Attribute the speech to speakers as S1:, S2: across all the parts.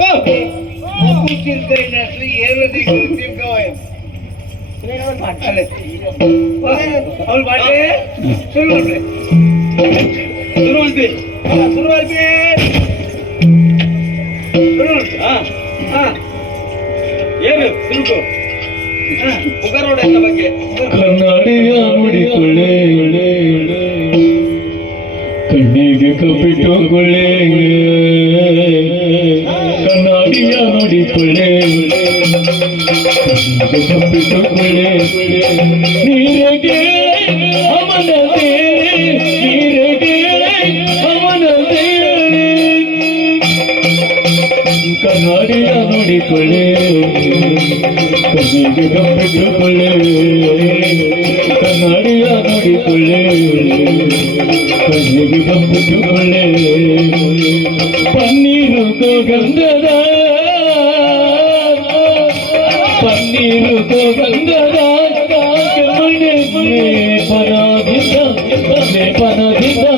S1: Oh. ¡Ah! ಏನು ಶುರು ಮುಖರೋಡ ಬಗ್ಗೆ.
S2: ಕನ್ನಡಿಯ ನುಡಿಕೊಳ್ಳೆ ಕಣ್ಣಿಗೆ ಕಪ್ಪಿಟ್ಟುಕೊಳ್ಳೆ ಕನ್ನಡಿಯ ನುಡಿಕೊಳ್ಳೆ ಕಣ್ಣಿಗೆ ಕಪ್ಪಿಟ್ಟುಕೊಳ್ಳೆ ನೀರಿಗೆ ಕನ್ನಡಿಯ ನುಡಿಕೊಳ್ಳೆ ಕಣ್ಣಿಗೆ ಕಪ್ಪಿಟ್ಟುಕೊಳ್ಳೆ ಕನ್ನಡಿಯ ನೋಡಿಕೊಳ್ಳೆ ಕಣ್ಣಿಗೆ ಕಪ್ಪಿಟ್ಟುಕೊಳ್ಳೆ ಪನ್ನೀರು ಗಂಧದ ಪನ್ನೀರು ಗಂಧದ ಮನೆ ಪನದಿಂದ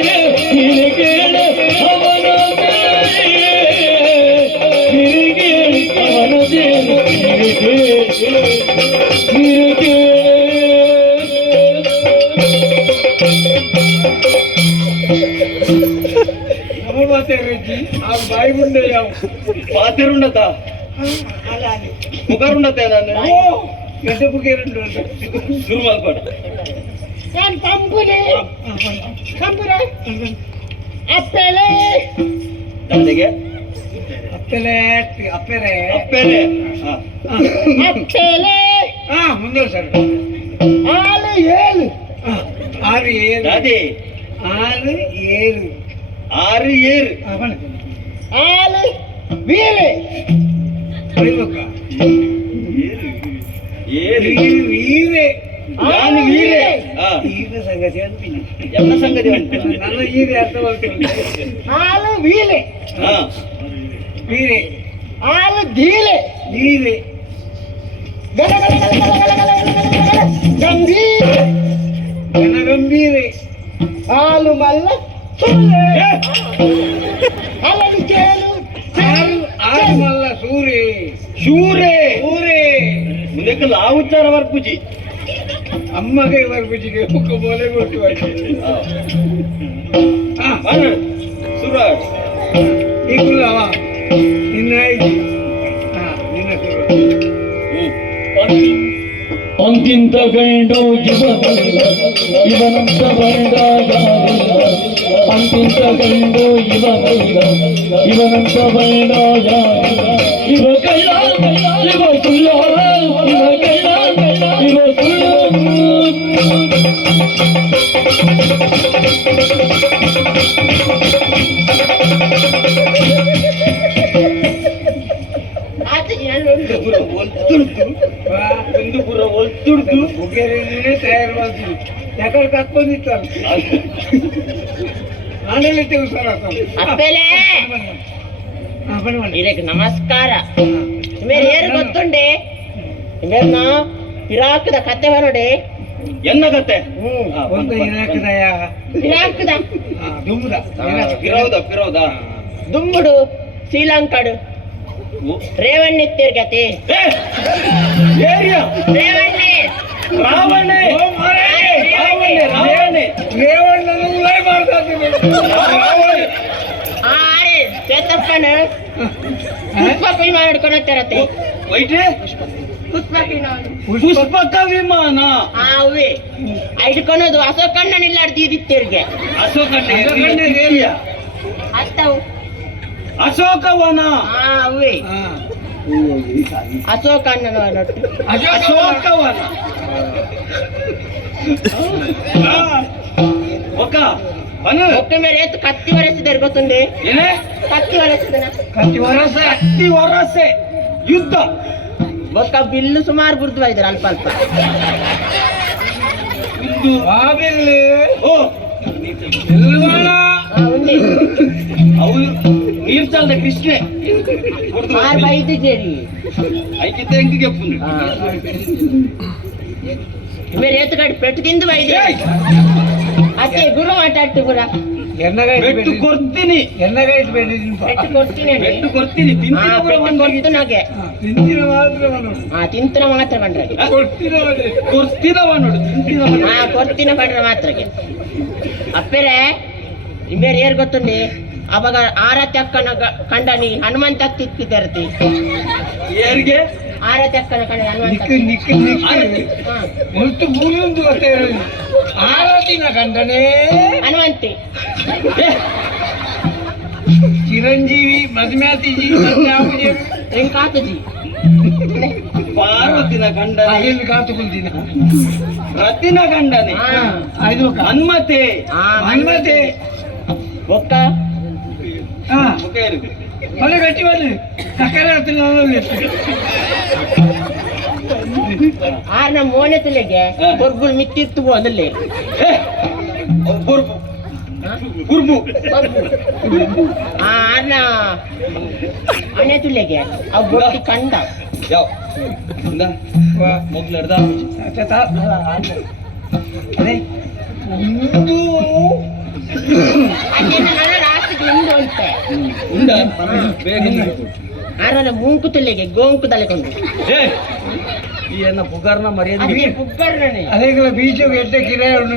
S2: తెరించి ఆ బాయి ఉండే పాతిరుండదా ముఖరుండదా గడ్డ పుకేరండు తిరుమల పాట దాని పంపులే పంపులే అప్పలే దానికి అప్పలే అప్పలే అప్పలే అప్పలే ముందు సార్ ఆరు ఏళ్ళు ఆరు ఏళ్ళు అదే
S1: ఆరు ఏళ్ళు ஆறு ஏறு ஆளு வீலு
S3: ஏறு வீரே ನಾನು ಹೀರೆ
S1: ಹೀರೆ ಸಂಗತಿ ಅಂತೀನಿ
S3: ಎಲ್ಲ ಸಂಗತಿ ಅಂತೀನಿ
S1: ನನ್ನ ಹೀರೆ ಅರ್ಥವಾಗ್ತದೆ
S4: ಹಾಲು ವೀಲೆ
S1: ವೀರೆ
S4: ಹಾಲು ಧೀಲೆ ಧೀರೆ. ಗಂಭೀರ.
S1: ಗಣಗಂಭೀರೆ
S4: ಹಾಲು ಮಲ್ಲ ಅವನು ಕೇಳು
S1: ಆಡುಮಲ್ಲ ಸೂರಿ
S3: ಶೂರೇ
S1: ಊರೇ
S3: ಮುಂದಕ್ಕೆ ಲಾವುತ್ತಾರ ವರ್ಪುಜಿ
S1: ಅಮ್ಮಗೆ ವರ್ಪುಜಿಗೆ ಮುಖ ಬೋಲೆ ಕೊಟ್ಟು ಸುರಾಜ್ ಈಗಲವ ನಿನ್ನ ನಿನ್ನ
S3: ಸುರಾಜ್
S2: ಅಂತಿಂತ ಗಂಡು ಇವನ ಇವನಂತ ಬಂದಾಗ పంపించకండు ఇవ ఇవనంత ఇవ కైలా ఇవ
S4: కుల్లో ఇవ
S3: కైలా ఇవ
S1: కుల్లో
S3: ಒಂದು ಪುರ ಒಳ್ತುಡ್ದು
S1: ಬುಗೆರೆ ತಯಾರು ಮಾಡ್ತೀವಿ ಯಾಕಂದ್ರೆ ಕತ್ಕೊಂಡಿರ್ತಾರೆ
S4: ಅಪ್ಪೇಲೇ ಇದಕ್ಕೆ ನಮಸ್ಕಾರ ನಿಮ್ಮೇಲೆ ಏನು ಗೊತ್ತುಂಡೆ ನಿಮ್ಮೇನ ಇರಾಕದ ಕತ್ತೆ ಬರೋಡೆ
S3: ಎನ್ನ ಕತ್ತೆ
S1: ಒಂದು ಇರಾಕದಯ
S4: ಇರಾಕದ
S1: ದುಮ್ಮುದ
S3: ಪಿರೋದ ಪಿರೋದ
S4: ದುಮ್ಮುಡು ಶ್ರೀಲಂಕಾಡು ರೇವಣ್ಣ
S3: ಇತ್ತೀರ್ ಗತಿ
S4: ರೇವಣ್ಣ ರಾವಣ್ಣ ಪುಷ್ಪಕ ವಿಮಾನ ಹಿಡ್ಕೊಂಡೋಗ್ತಾರತ್ತೆ
S3: ವೈಟ್ರೆ?
S4: ಪುಷ್ಪಕ ವಿಮಾನ
S3: ಪುಷ್ಪಕ ವಿಮಾನ
S4: ಅವೇ ಹಿಡ್ಕೊಳೋದು
S5: ಹಸೋ
S3: ಅಶೋಕವನ?
S5: ಅಶೋಕ
S3: ಅಶೋಕವನ? ಒಕ್ಕ?
S5: ಮೇಲೆ ಎತ್ತು ಕತ್ತಿ ಬರೆಸಿದ್ದಾರೆ ಗೊತ್ತುಂಡೆ? ಕತ್ತಿ ವರೆಸಿದನ
S3: ಕತ್ತಿ ವರಸೆ ಕತ್ತಿ ವರಸೆ ಯುದ್ಧ.
S5: ಒಕ್ಕ ಬಿಲ್ಲು ಸುಮಾರು ಬುರ್ದು ಇದ್ದಾರೆ ಅಲ್ಪ. ಅಲ್ಪ
S3: ಇಂದು
S1: ಬಾಬಿಲ್ಲಿ
S3: ಓ
S1: ನಿಲ್ವಾಣ.
S5: ಹಾ,
S3: ಅವಳು ನೀರ್ ಚಾಲ್ದ ಕೃಷ್ಣೆ.
S5: ಮಾರ್ ಬೈದು ಜೇರಿ
S3: ಐಕಿದ್ದ ಹೆಂಗ್
S5: ಹಾ. ಮೇಲೆ ಎತ್ತು ಕಡೆ ಪೆಟ್ಟು ತಿಂದು ಬೈದೆ ಅತ್ತೆ ಗುರು ಮಾತಾಡ್ತು ಗುರ
S3: ಬೆಟ್ಟು. ಕೊಡ್ತೀನಿ.
S5: ಕೊಡ್ತೀನಿ
S3: ಬೆಟ್ಟು ಕೊಡ್ತೀನಿ.
S5: ಹಾ
S3: ತಿಂತೀನಿ ಕೂಡ
S5: ನಗೆ
S1: ಮಾತ್ರ ಅವನು.
S5: ಹಾ ತಿಂತಿನ ಮಾತ್ರ
S3: ಬಂದ್ರೆ
S5: ಹಾ ಕೊಡ್ತೀನಿ ಮಾತ್ರಗೆ ಅಪ್ಪೆರೆ ಏರ್ ಗೊತ್ತುಂಡಿ? ಅವಾಗ ಆರತಿ ಅಕ್ಕನ ಕಂಡನಿ ಹನುಮಂತ ತಿಕ್ಕಿದ್ದರ್ತಿ
S3: ಏರ್ಗೆ?
S5: ಆರತಿ ಅಕ್ಕನ ಕಂಡ ಹನುಮಂತ.
S1: ಆರತಿನ ಕಂಡನೇ
S5: ಹನುಮಂತಿ.
S1: ಚಿರಂಜೀವಿ ಮದ್ಮ್ಯಾತಿಜಿ ಮದ್ಮ್ಯಾಪುಜಿ
S5: ಹೆಂಗ್ ಕಾತಜಿ
S3: ಪಾರ್ವತಿನ ಗಂಡ
S1: ಅಲ್ಲಿ ಕಾತು ಕುಂತಿನ
S3: ರತಿನ ಗಂಡನೆ.
S5: ಹಾ
S3: ಹನ್ಮತೆ.
S1: ಹನ್ಮತೆ.
S5: ಒಕ್ಕ.
S1: ಮನೆ ಗಟ್ಟಿ ಬನ್ನಿ. ಸಕ್ಕರೆ ಹತ್ತಿರ ನಾನು
S5: ನಮ್ಮ ಮೋನೆ ತಲೆಗೆ
S3: ಹಾ.
S5: ಕೊರ್ಗುಲ್ ಮಿತ್ತಿತ್ತು ಅದಲ್ಲಿ.
S3: ಏ, ಗುರ್ಬು ಅಣ್ಣ.
S5: ಆರ್ನ ಅಣೆ ತುಲೆಗೆ ಅವ್ ಗೊತ್ತಿ ಕಂಡ
S3: ಯಾವ? ಇಂದ ಮೊದ್ಲು ಹಿಡ್ದ
S1: ಅದೇ. ಒಂದು
S3: ಉಂಡ ಬೇಗ.
S5: ಆರನ ಮೂಂಕು ಗೋಂಕು
S3: ಈ ಏನ ಪುಗಾರ್ನ ಮರ್ಯಾದೆ
S5: ಅದೇ
S1: ಬೀಜ ಎಟ್ಟೆ ಕಿರಾಯ? ಅಣ್ಣ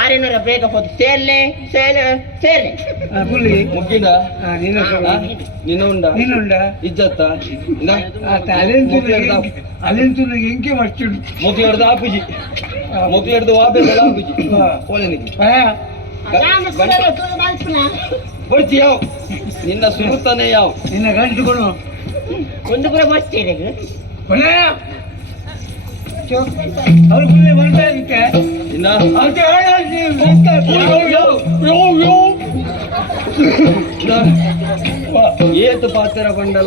S5: ಆರೇನರ ಬೇಗ ಹೋದ್ ಸೇರ್ಲೆ ಸೇಲೆ
S1: ಸೇರ್ಲೆ ಹುಲಿ
S3: ಮುಗ್ಗಿದ?
S1: ನಿನ್ನ
S3: ಉಂಡ? ನಿನ್ನ ಉಂಡ
S1: ನೀನುಂಡ
S3: ಇಜ್ಜತ್ತ? ಇಂದ
S1: ಅಲೆಂತು ಅಲೆಂತು ಎಂಕೆ ಮರ್ಚುಡು
S3: ಮೊಗ್ಲು ಹಿಡ್ದ ಆಪುಜಿ ಮೊಗ್ಲು ಹಿಡ್ದು ವಾಪಸ್ ಆಪುಜಿ ಕೋಲನಿಗೆ. ಬರ್ತಿ ಯಾವ ನಿನ್ನ ಸುರುತ್ತಾನೆ ಯಾವ
S1: ನಿನ್ನ ಗಂಟುಗಳು
S5: ಒಂದು ಕೂಡ ಬರ್ತೀರಿ
S1: ಕೊನೆ ಅವ್ರು ಮುಂದೆ ಬರ್ತಾ ಇದಕ್ಕೆ ಹೇಳಿ
S3: ಇನ್ನ? ಏತು ಪಾತ್ರ ಬಂಡಲ